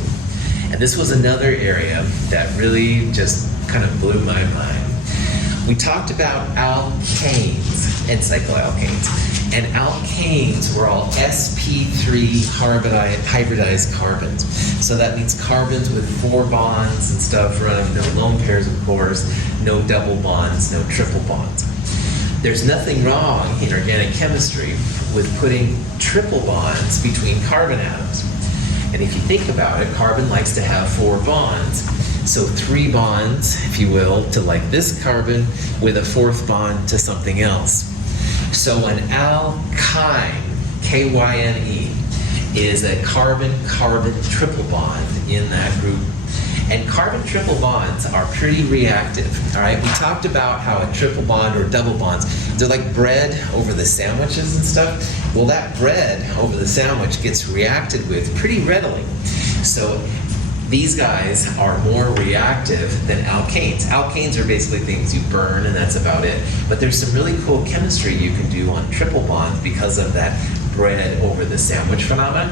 And this was another area that really just kind of blew my mind. We talked about alkanes and cycloalkanes. And alkanes were all sp3 hybridized carbons. So that means carbons with 4 bonds and stuff running, no lone pairs of course, no double bonds, no triple bonds. There's nothing wrong in organic chemistry with putting triple bonds between carbon atoms. And if you think about it, carbon likes to have 4 bonds. So 3 bonds, if you will, to like this carbon with a 4th bond to something else. So an alkyne, K-Y-N-E, is a carbon-carbon triple bond in that group. And carbon triple bonds are pretty reactive, all right? We talked about how a triple bond or double bonds, they're like bread over the sandwiches and stuff. Well, that bread over the sandwich gets reacted with pretty readily. So these guys are more reactive than alkanes. Alkanes are basically things you burn and that's about it. But there's some really cool chemistry you can do on triple bonds because of that bread over the sandwich phenomenon.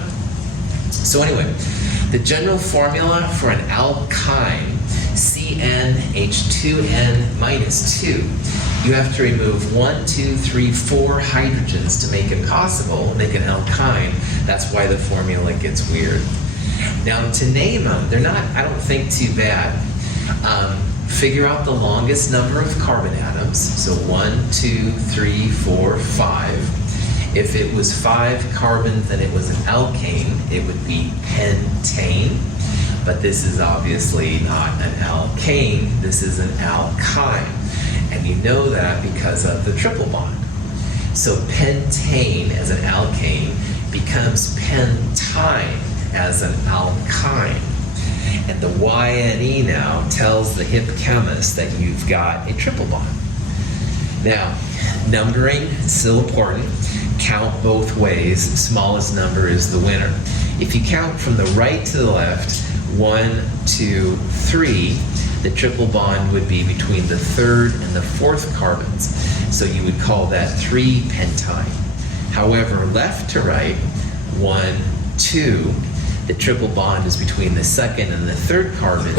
So anyway, the general formula for an alkyne CnH2n minus 2. You have to remove 1, 2, 3, 4 hydrogens to make it possible to make an alkyne. That's why the formula gets weird. Now, to name them, they're not, I don't think, too bad. Figure out the longest number of carbon atoms. So 1, 2, 3, 4, 5. If it was 5 carbons, then it was an alkane. It would be pentane. But this is obviously not an alkane. This is an alkyne. And you know that because of the triple bond. So pentane as an alkane becomes pentyne as an alkyne. And the YNE now tells the hip chemist that you've got a triple bond. Now, numbering is still important. Count both ways. Smallest number is the winner. If you count from the right to the left, 1, 2, 3, the triple bond would be between the third and the fourth carbons. So you would call that 3-pentyne. However, left to right, 1, 2, the triple bond is between the second and the third carbon.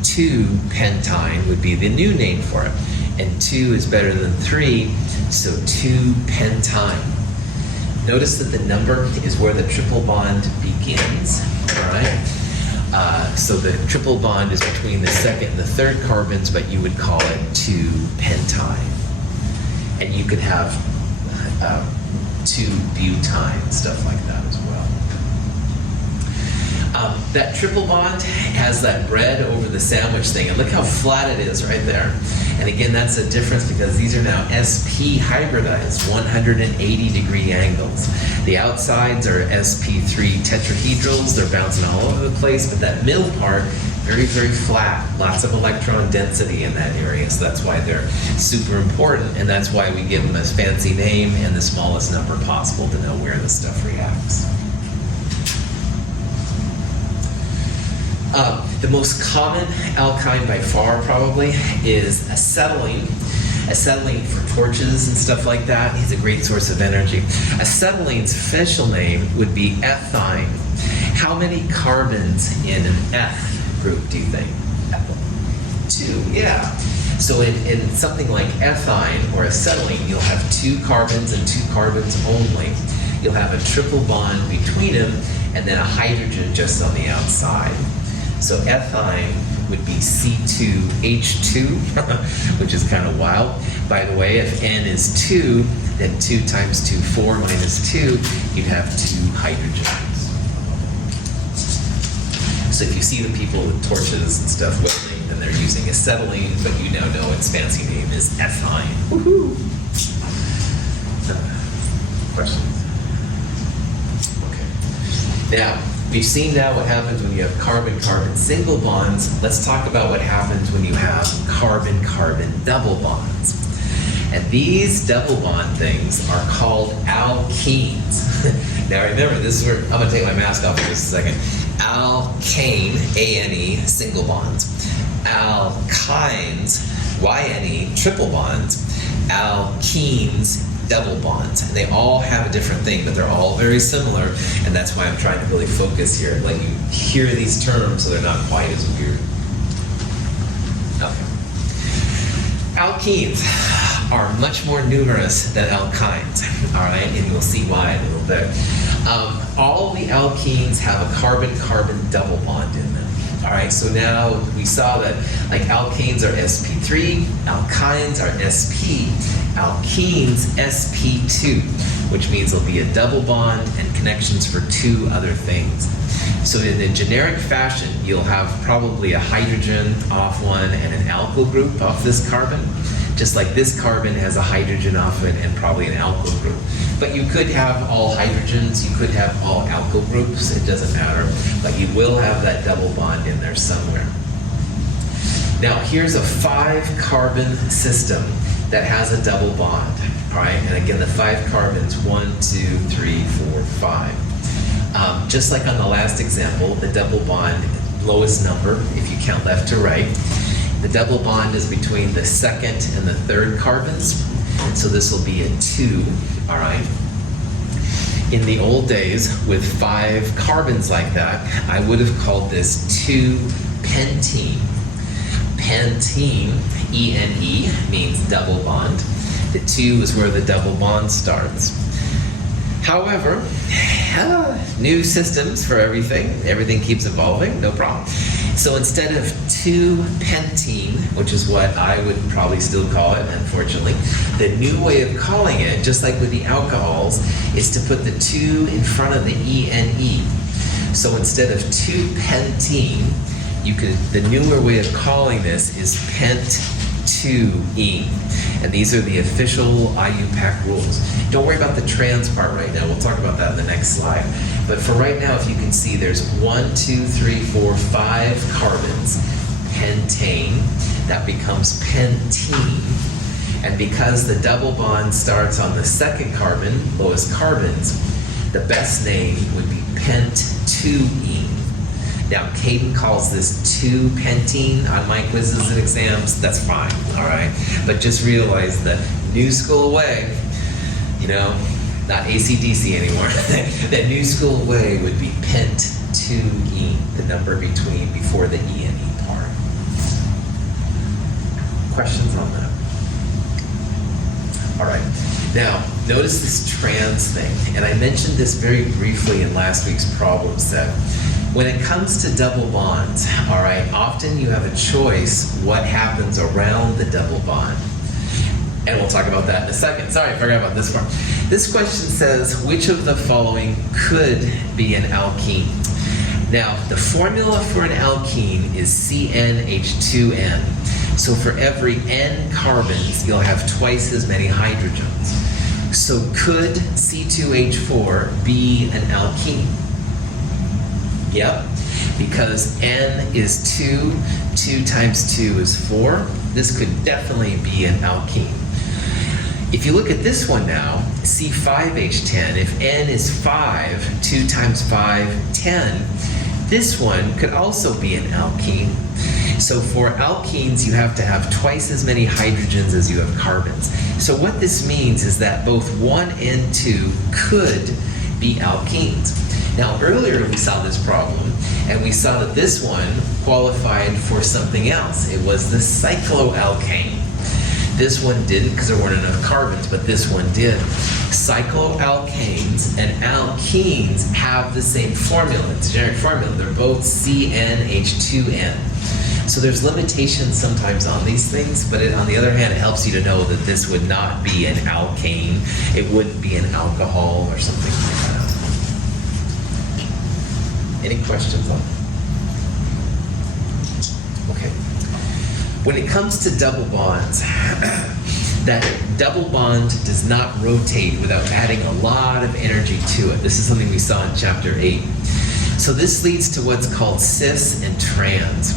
2-pentyne would be the new name for it. And 2 is better than 3, so 2-pentyne. Notice that the number is where the triple bond begins, all right? So the triple bond is between the second and the third carbons, but you would call it 2-pentyne. And you could have 2-butyne, stuff like that as well. That triple bond has that red over the sandwich thing, and look how flat it is right there. And again, that's a difference because these are now sp hybridized, 180-degree angles. The outsides are sp3 tetrahedrals. They're bouncing all over the place, but that middle part, very, very flat. Lots of electron density in that area, so that's why they're super important, and that's why we give them a fancy name and the smallest number possible to know where the stuff reacts. The most common alkyne by far probably is acetylene. Acetylene for torches and stuff like that. He's a great source of energy. Acetylene's official name would be ethyne. How many carbons in an eth group do you think? 2, yeah. So in something like ethyne or acetylene, you'll have 2 carbons and 2 carbons only. You'll have a triple bond between them and then a hydrogen just on the outside. So ethyne would be C2H2, which is kind of wild. By the way, if N is 2, then 2 times 2, 4 minus 2, you'd have 2 hydrogens. So if you see the people with torches and stuff welding, then they're using acetylene, but you now know its fancy name is ethyne. Woohoo! Questions? Okay. Now, we've seen now what happens when you have carbon-carbon single bonds. Let's talk about what happens when you have carbon-carbon double bonds. And these double bond things are called alkenes. Now remember, this is where, I'm gonna take my mask off for just a second. Alkane, A-N-E, single bonds. Alkynes, Y-N-E, triple bonds. Alkenes, double bonds. And they all have a different thing, but they're all very similar, and that's why I'm trying to really focus here, let you hear these terms so they're not quite as weird. Okay. Alkenes are much more numerous than alkynes, all right, and you'll see why in a little bit. All the alkenes have a carbon-carbon double bond in them. All right, so now we saw that like alkanes are sp3, alkynes are sp, alkenes sp2, which means there'll be a double bond and connections for 2 other things. So in the generic fashion, you'll have probably a hydrogen off one and an alkyl group off this carbon, just like this carbon has a hydrogen off it and probably an alkyl group. But you could have all hydrogens, you could have all alkyl groups, it doesn't matter, but you will have that double bond in there somewhere. Now here's a 5-carbon system that has a double bond, all right? And again, the 5 carbons, 1, 2, 3, 4, 5. Just like on the last example, the double bond, lowest number, if you count left to right, the double bond is between the second and the third carbons, so this will be a 2, all right? In the old days, with 5 carbons like that, I would have called this 2-pentene. Pentene, E-N-E, means double bond. The 2 is where the double bond starts. However, new systems for everything. Everything keeps evolving, no problem. So instead of 2-pentene, which is what I would probably still call it, unfortunately, the new way of calling it, just like with the alcohols, is to put the 2 in front of the E-N-E. So instead of 2-pentene, the newer way of calling this is pent-2-ene. And these are the official IUPAC rules. Don't worry about the trans part right now. We'll talk about that in the next slide. But for right now, if you can see, there's 1, 2, 3, 4, 5 carbons. Pentane. That becomes pentene. And because the double bond starts on the second carbon, lowest carbons, the best name would be pent-2-ene. Now, Caden calls this 2-pentene on my quizzes and exams. That's fine, all right? But just realize the new school way, not AC/DC anymore. That new school way would be pent-2-ene, the number before the E and E part. Questions on that? All right. Now, notice this trans thing. And I mentioned this very briefly in last week's problem set. When it comes to double bonds, all right, often you have a choice what happens around the double bond. And we'll talk about that in a second. Sorry, I forgot about this part. This question says, which of the following could be an alkene? Now, the formula for an alkene is CnH2n. So for every n carbons, you'll have twice as many hydrogens. So could C2H4 be an alkene? Yep, because N is 2, 2 times 2 is 4. This could definitely be an alkene. If you look at this one now, C5H10, if N is 5, 2 times 5, 10, this one could also be an alkene. So for alkenes, you have to have twice as many hydrogens as you have carbons. So what this means is that both 1 and 2 could be alkenes. Now, earlier we saw this problem, and we saw that this one qualified for something else. It was the cycloalkane. This one didn't because there weren't enough carbons, but this one did. Cycloalkanes and alkenes have the same formula. It's a generic formula. They're both CnH2n. So there's limitations sometimes on these things, but on the other hand, it helps you to know that this would not be an alkane. It wouldn't be an alcohol or something like that. Any questions on that? Okay. When it comes to double bonds, that double bond does not rotate without adding a lot of energy to it. This is something we saw in chapter 8. So this leads to what's called cis and trans.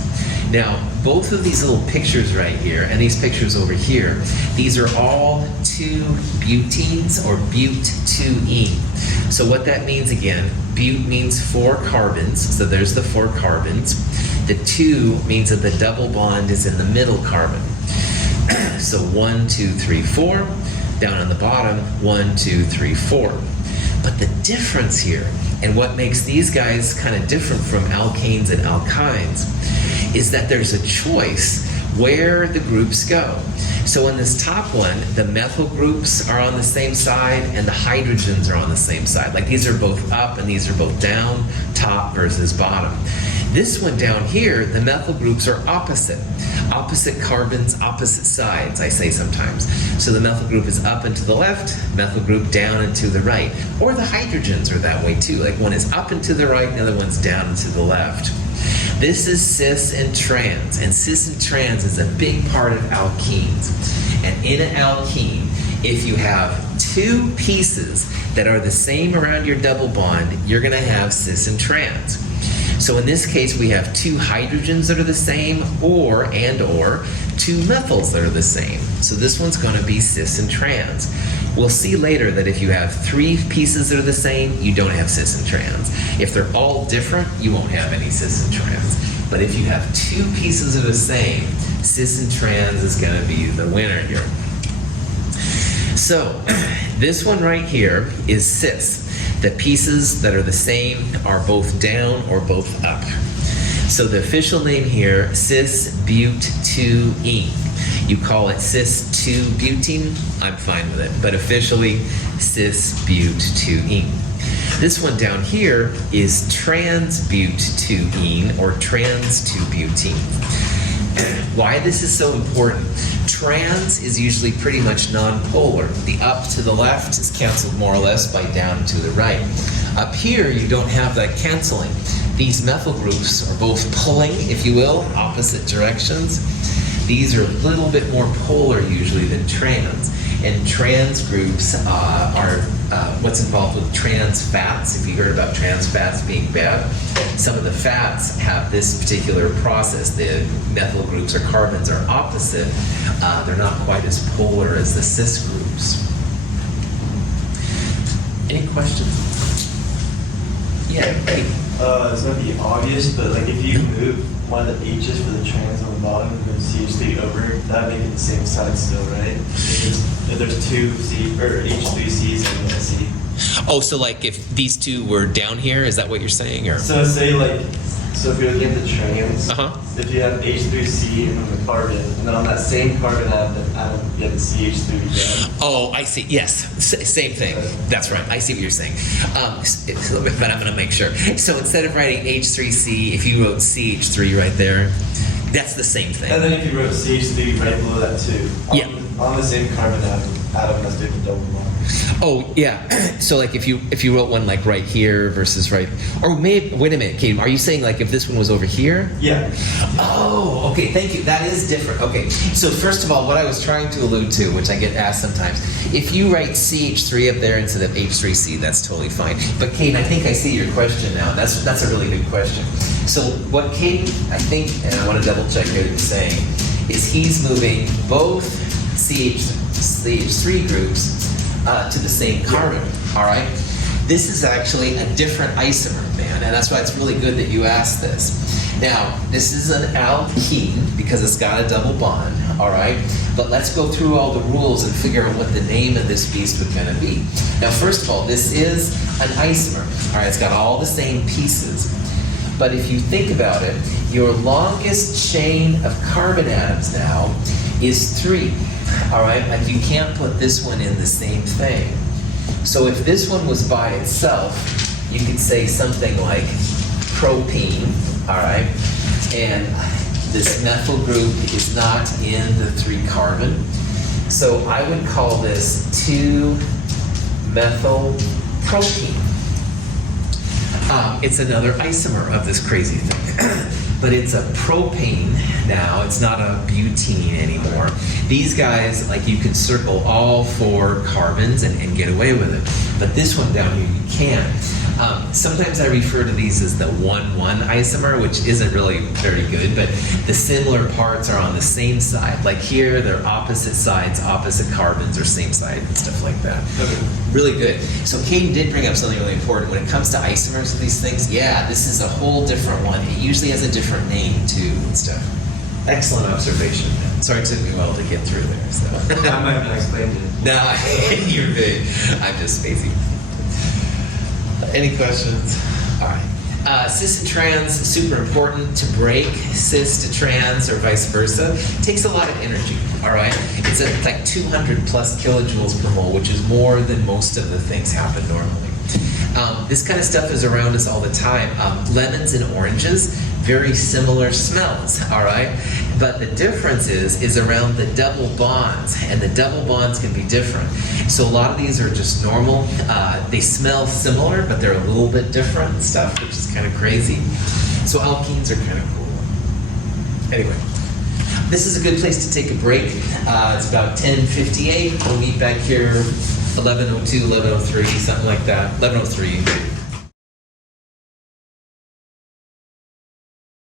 Now, both of these little pictures right here and these pictures over here, these are all 2 butenes or but-2-ene. So what that means again, but means 4 carbons, so there's the 4 carbons. The 2 means that the double bond is in the middle carbon. So 1, 2, 3, 4. Down on the bottom, 1, 2, 3, 4. But the difference here, and what makes these guys kind of different from alkanes and alkynes, is that there's a choice where the groups go. So in this top one, the methyl groups are on the same side and the hydrogens are on the same side. Like these are both up and these are both down, top versus bottom. This one down here, the methyl groups are opposite. Opposite carbons, opposite sides, I say sometimes. So the methyl group is up and to the left, methyl group down and to the right. Or the hydrogens are that way too. Like one is up and to the right, and the other one's down and to the left. This is cis and trans, and cis and trans is a big part of alkenes. And in an alkene, if you have 2 pieces that are the same around your double bond, you're going to have cis and trans. So in this case, we have 2 hydrogens that are the same, or 2 methyls that are the same. So this one's going to be cis and trans. We'll see later that if you have 3 pieces that are the same, you don't have cis and trans. If they're all different, you won't have any cis and trans. But if you have 2 pieces that are the same, cis and trans is going to be the winner here. So this one right here is cis. The pieces that are the same are both down or both up. So the official name here, cis-but-2-ene. You call it cis-2-butene, I'm fine with it, but officially cis-but-2-ene. This one down here is trans-but-2-ene or trans-2-butene. Why this is so important? Trans is usually pretty much nonpolar. The up to the left is canceled more or less by down to the right. Up here, you don't have that canceling. These methyl groups are both pulling, if you will, opposite directions. These are a little bit more polar usually than trans. And trans groups are what's involved with trans fats. If you heard about trans fats being bad, some of the fats have this particular process. The methyl groups or carbons are opposite. They're not quite as polar as the cis groups. Any questions? Yeah, hey. It's going to be obvious, but like if you move one of the H's for the trans on the bottom and then CH3 over, that make it the same side still, right? If there's two C or H3Cs and a C. Oh, so like if these two were down here, is that what you're saying? Or So say like, so if you're looking at the trans, if you have H3C on the carbon, and then on that same carbon atom, you have the CH3 down. Oh, I see. Yes, same thing. That's right. I see what you're saying. But I'm going to make sure. So instead of writing H3C, if you wrote CH3 right there, that's the same thing. And then if you wrote CH3 right below that too, on the same carbon atom that's doing the double bond. Oh yeah. So like if you wrote one like right here versus right, or maybe wait a minute, Kate, are you saying like if this one was over here? Yeah. Oh, okay. Thank you. That is different. Okay. So first of all, what I was trying to allude to, which I get asked sometimes, if you write CH3 up there instead of H3C, that's totally fine. But Kate, I think I see your question now. That's a really good question. So what Kate, I think, and I want to double check what you're saying, is he's moving both CH3 groups to the same carbon, all right? This is actually a different isomer, man, and that's why it's really good that you asked this. Now, this is an alkene because it's got a double bond, all right? But let's go through all the rules and figure out what the name of this beast was gonna be. Now, first of all, this is an isomer, all right? It's got all the same pieces. But if you think about it, your longest chain of carbon atoms now is 3. All right, and you can't put this one in the same thing. So if this one was by itself, you could say something like propene, all right, and this methyl group is not in the 3 carbon. So I would call this 2-methylpropene. It's another isomer of this crazy thing. But it's a propane now, it's not a butene anymore. These guys, like you can circle all 4 carbons and get away with it. But this one down here, you can't. Sometimes I refer to these as the 1-1 isomer, which isn't really very good, but the similar parts are on the same side. Like here, they're opposite sides, opposite carbons, or same side, and stuff like that. Okay. Really good. So Caden did bring up something really important. When it comes to isomers of these things, yeah, this is a whole different one. It usually has a different name, too, and stuff. Excellent observation. Sorry it took me a while to get through there. So. I might have explained it. Nah, you're big. I'm just spacey. Any questions? All right. Cis and trans, super important to break cis to trans or vice versa. It takes a lot of energy, all right? It's at like 200 plus kilojoules per mole, which is more than most of the things happen normally. This kind of stuff is around us all the time. Lemons and oranges, very similar smells, all right? But the difference is around the double bonds, and the double bonds can be different. So a lot of these are just normal. They smell similar, but they're a little bit different and stuff, which is kind of crazy. So alkenes are kind of cool. Anyway, this is a good place to take a break. It's about 10:58. We'll meet back here 11:02, 11:03, something like that. 11:03.